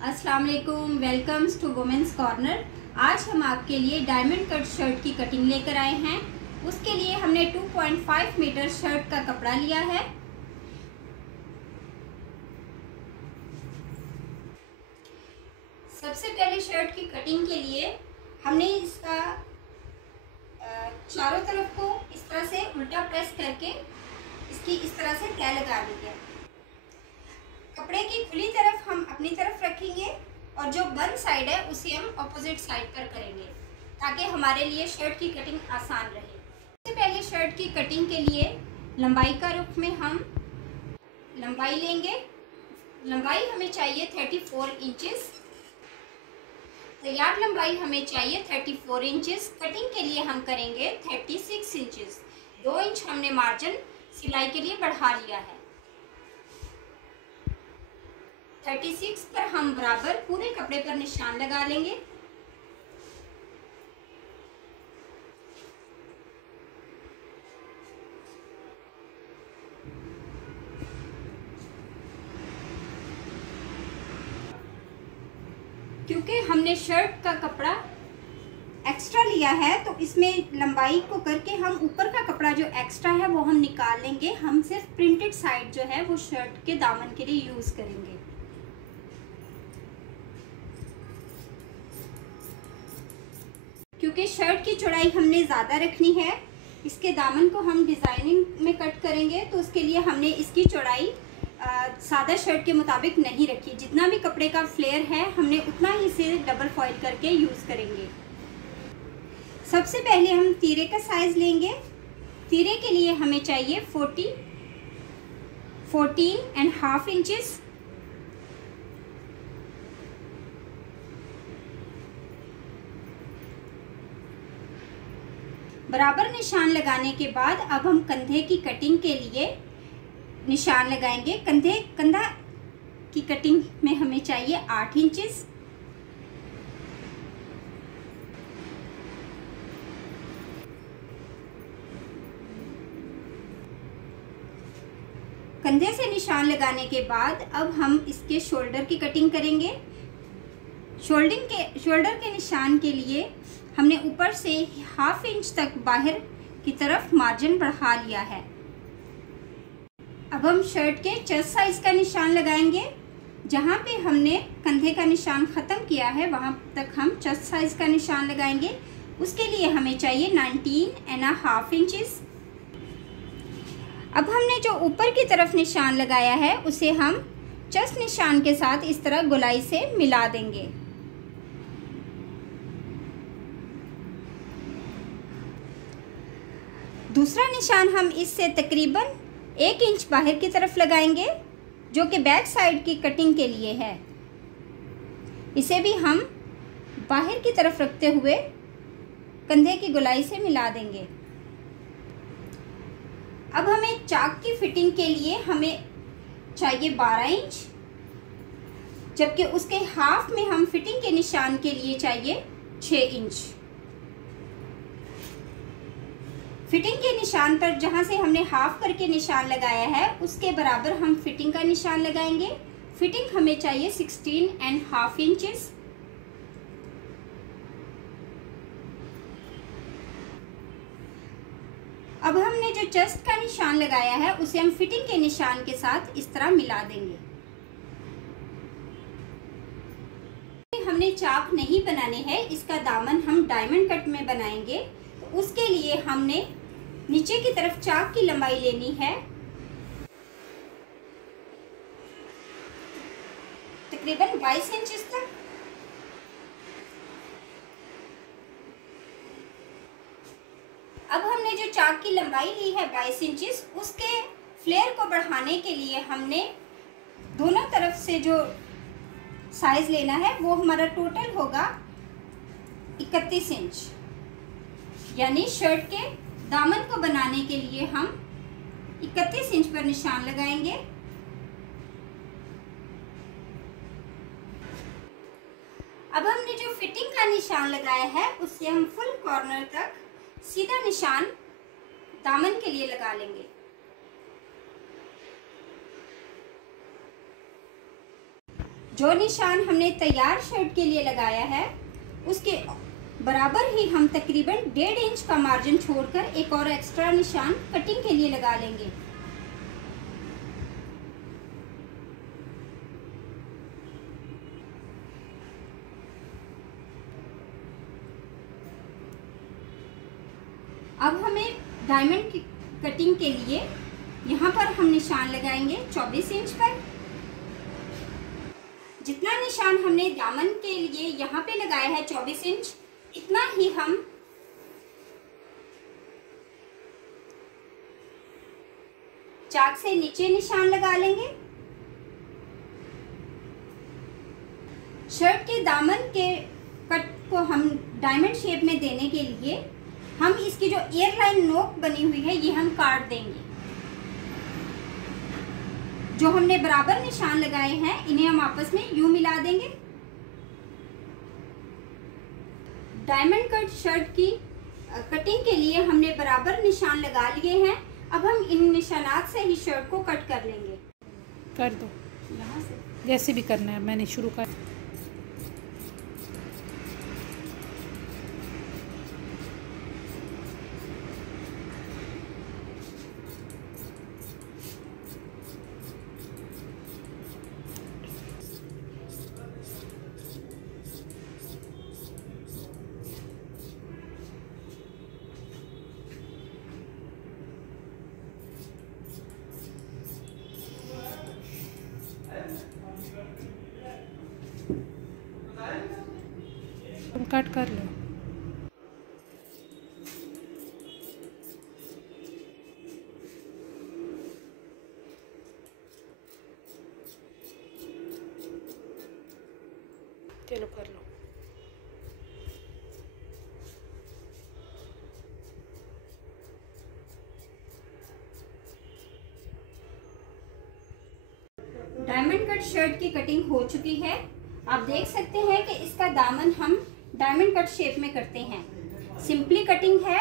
अस्सलाम वालेकुम, welcomes to women's corner. आज हम आपके लिए डायमंड कट शर्ट की कटिंग लेकर आए हैं। उसके लिए हमने 2.5 मीटर शर्ट का कपड़ा लिया है। सबसे पहले शर्ट की कटिंग के लिए हमने इसका चारों तरफ को इस तरह से उल्टा प्रेस करके इसकी इस तरह से तह लगा दी है। कपड़े की खुली तरफ हम अपनी तरफ रखेंगे और जो बंद साइड है उसे हम ऑपोजिट साइड पर करेंगे ताकि हमारे लिए शर्ट की कटिंग आसान रहे। सबसे पहले शर्ट की कटिंग के लिए लंबाई का रुख में हम लंबाई लेंगे। लंबाई हमें चाहिए 34 इंचेस। तैयार लंबाई हमें चाहिए 34 इंचेस। कटिंग के लिए हम करेंगे 36 इंचेस। 2 इंच हमने मार्जिन सिलाई के लिए बढ़ा लिया है। 36 पर हम बराबर पूरे कपड़े पर निशान लगा लेंगे। क्योंकि हमने शर्ट का कपड़ा एक्स्ट्रा लिया है तो इसमें लंबाई को करके हम ऊपर का कपड़ा जो एक्स्ट्रा है वो हम निकाल लेंगे। हम सिर्फ प्रिंटेड साइड जो है वो शर्ट के दामन के लिए यूज करेंगे। क्योंकि शर्ट की चौड़ाई हमने ज़्यादा रखनी है, इसके दामन को हम डिज़ाइनिंग में कट करेंगे तो उसके लिए हमने इसकी चौड़ाई सादा शर्ट के मुताबिक नहीं रखी। जितना भी कपड़े का फ्लेयर है हमने उतना ही इसे डबल फॉइल करके यूज़ करेंगे। सबसे पहले हम तीरे का साइज़ लेंगे। तीरे के लिए हमें चाहिए 14.5 इंचेस। बराबर निशान लगाने के बाद अब हम कंधे की कटिंग के लिए निशान लगाएंगे। कंधा की कटिंग में हमें चाहिए 8 इंचेस। कंधे से निशान लगाने के बाद अब हम इसके शोल्डर की कटिंग करेंगे। शोल्डर के निशान के लिए हमने ऊपर से 1/2 इंच तक बाहर की तरफ मार्जिन बढ़ा लिया है। अब हम शर्ट के चेस्ट साइज का निशान लगाएंगे। जहाँ पे हमने कंधे का निशान ख़त्म किया है वहाँ तक हम चेस्ट साइज का निशान लगाएंगे। उसके लिए हमें चाहिए 19.5 इंचेस। अब हमने जो ऊपर की तरफ निशान लगाया है उसे हम चेस्ट निशान के साथ इस तरह गोलाई से मिला देंगे। दूसरा निशान हम इससे तकरीबन 1 इंच बाहर की तरफ लगाएंगे जो कि बैक साइड की कटिंग के लिए है। इसे भी हम बाहर की तरफ रखते हुए कंधे की गोलाई से मिला देंगे। अब हमें चाक की फिटिंग के लिए हमें चाहिए 12 इंच, जबकि उसके हाफ में हम फिटिंग के निशान के लिए चाहिए 6 इंच। फिटिंग के निशान पर जहाँ से हमने हाफ करके निशान लगाया है उसके बराबर हम फिटिंग का निशान लगाएंगे। फिटिंग हमें चाहिए 16.5 इंचेस। अब हमने जो चेस्ट का निशान लगाया है उसे हम फिटिंग के निशान के साथ इस तरह मिला देंगे। हमने चाक नहीं बनाने हैं, इसका दामन हम डायमंड कट में बनाएंगे। तो उसके लिए हमने नीचे की तरफ चाक की लंबाई लेनी है तकरीबन 22 इंचेस तक। अब हमने जो चाक की लंबाई ली है 22 इंचेस, उसके फ्लेयर को बढ़ाने के लिए हमने दोनों तरफ से जो साइज लेना है वो हमारा टोटल होगा 31 इंच। यानी शर्ट के दामन को बनाने के लिए हम 31 इंच पर निशान लगाएंगे। अब हमने जो फिटिंग का निशान लगाया है उससे हम फुल कॉर्नर तक सीधा निशान दामन के लिए लगा लेंगे। जो निशान हमने तैयार शर्ट के लिए लगाया है उसके बराबर ही हम तकरीबन 1.5 इंच का मार्जिन छोड़कर एक और एक्स्ट्रा निशान कटिंग के लिए लगा लेंगे। अब हमें डायमंड की कटिंग के लिए यहाँ पर हम निशान लगाएंगे 24 इंच पर। जितना निशान हमने दामन के लिए यहाँ पे लगाया है 24 इंच, इतना ही हम चाक से नीचे निशान लगा लेंगे। शर्ट के दामन के कट को हम डायमंड शेप में देने के लिए हम इसकी जो एयरलाइन नोक बनी हुई है ये हम काट देंगे। जो हमने बराबर निशान लगाए हैं इन्हें हम आपस में यूं मिला देंगे। डायमंड कट शर्ट की कटिंग के लिए हमने बराबर निशान लगा लिए हैं। अब हम इन निशानात से ही शर्ट को कट कर लेंगे। कर दो, यहाँ से जैसे भी करना है, मैंने शुरू कर। तुम कट कर लो। चलो कर लो। डायमंड कट शर्ट की कटिंग हो चुकी है। आप देख सकते हैं कि इसका दामन हम डायमंड कट शेप में करते हैं। सिंपली कटिंग है।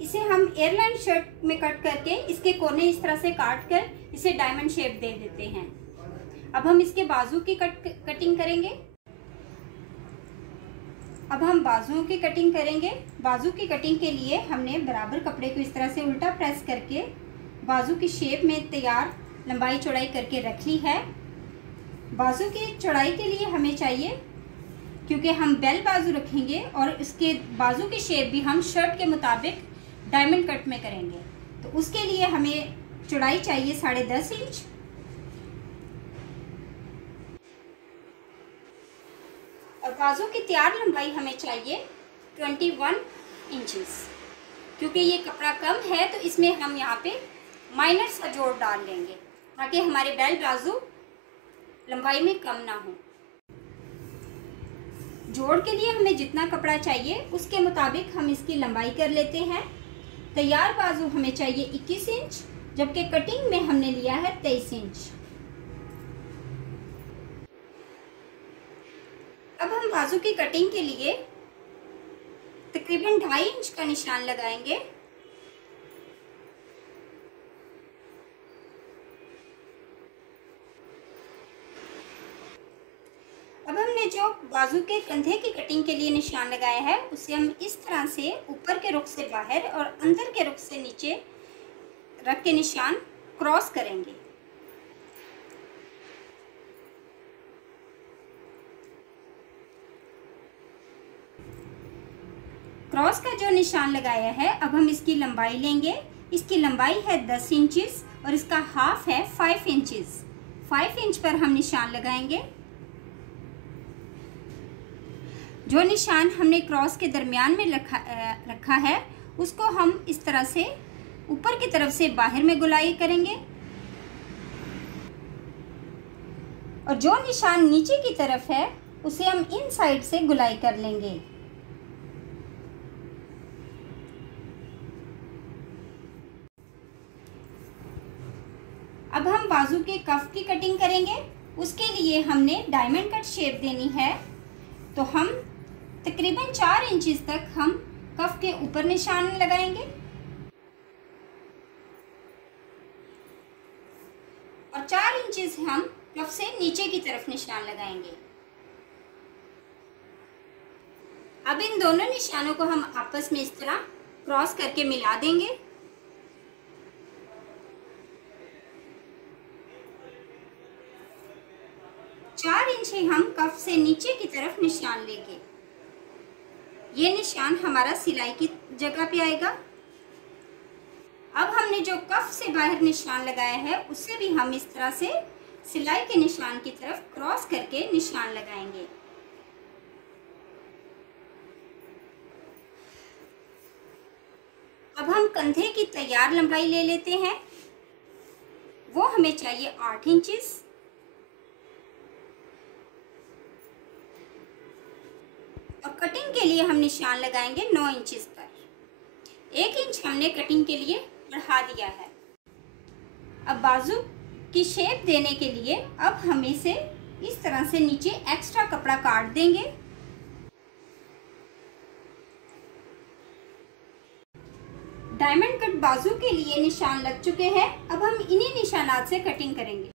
इसे हम एयरलाइन शर्ट में कट करके इसके कोने इस तरह से काट कर इसे डायमंड शेप दे देते हैं। अब हम इसके बाजू की कटिंग करेंगे। अब हम बाजुओं की कटिंग करेंगे। बाजू की कटिंग के लिए हमने बराबर कपड़े को इस तरह से उल्टा प्रेस करके बाजू की शेप में तैयार लंबाई चौड़ाई करके रख ली है। बाजू की चौड़ाई के लिए हमें चाहिए, क्योंकि हम बेल बाजू रखेंगे और इसके बाजू की शेप भी हम शर्ट के मुताबिक डायमंड कट में करेंगे, तो उसके लिए हमें चौड़ाई चाहिए 10.5 इंच। और बाजू की तैयार लंबाई हमें चाहिए 21 इंचेस। क्योंकि ये कपड़ा कम है तो इसमें हम यहाँ पे माइनर सा जोड़ डाल लेंगे ताकि हमारे बेल बाजू लंबाई में कम ना हो। जोड़ के लिए हमें जितना कपड़ा चाहिए उसके मुताबिक हम इसकी लंबाई कर लेते हैं। तैयार बाजू हमें चाहिए 21 इंच, जबकि कटिंग में हमने लिया है 23 इंच। अब हम बाजू की कटिंग के लिए तकरीबन 2.5 इंच का निशान लगाएंगे। अब हमने जो बाजू के कंधे की कटिंग के लिए निशान लगाया है उसे हम इस तरह से ऊपर के रुख से बाहर और अंदर के रुख से नीचे रख के निशान क्रॉस करेंगे। क्रॉस का जो निशान लगाया है अब हम इसकी लंबाई लेंगे। इसकी लंबाई है 10 इंचेस और इसका हाफ है 5 इंचेस। 5 इंच पर हम निशान लगाएंगे। जो निशान हमने क्रॉस के दरमियान में रखा है उसको हम इस तरह से ऊपर की तरफ से बाहर में गुलाई करेंगे और जो निशान नीचे की तरफ है उसे हम इन साइड से गुलाई कर लेंगे। अब हम बाजू के कफ की कटिंग करेंगे। उसके लिए हमने डायमंड कट शेप देनी है, तो हम तकरीबन 4 इंचेस तक हम कफ के ऊपर निशान लगाएंगे और 4 इंचेस हम कफ से नीचे की तरफ निशान लगाएंगे। अब इन दोनों निशानों को हम आपस में इस तरह क्रॉस करके मिला देंगे। चार इंच हम कफ से नीचे की तरफ निशान लेंगे। ये निशान हमारा सिलाई की जगह पे आएगा। अब हमने जो कफ से बाहर निशान लगाया है उससे भी हम इस तरह से सिलाई के निशान की तरफ क्रॉस करके निशान लगाएंगे। अब हम कंधे की तैयार लंबाई ले लेते हैं। वो हमें चाहिए 8 इंचेस। और कटिंग के लिए हम निशान लगाएंगे 9 इंचेस पर। 1 इंच हमने कटिंग के लिए बढ़ा दिया है। अब बाजू की शेप देने के लिए अब हम इसे इस तरह से नीचे एक्स्ट्रा कपड़ा काट देंगे। डायमंड कट बाजू के लिए निशान लग चुके हैं। अब हम इन्हीं निशानात से कटिंग करेंगे।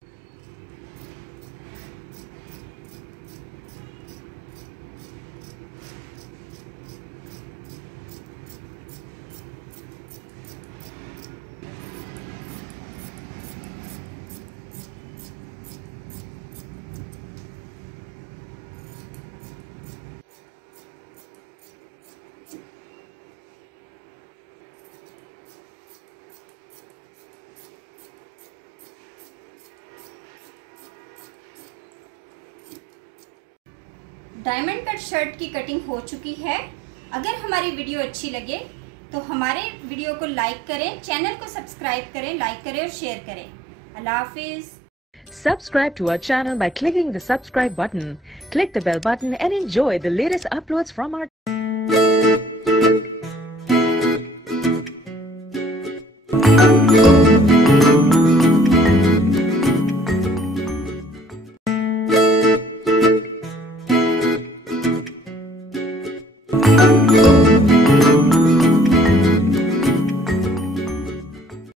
डायमंड कट शर्ट की कटिंग हो चुकी है। अगर हमारी वीडियो अच्छी लगे तो हमारे वीडियो को लाइक करें, चैनल को सब्सक्राइब करें, लाइक करें और शेयर करें। अल्लाह हाफिज। Subscribe to our channel by clicking the subscribe button. Click the bell button and enjoy the latest uploads from our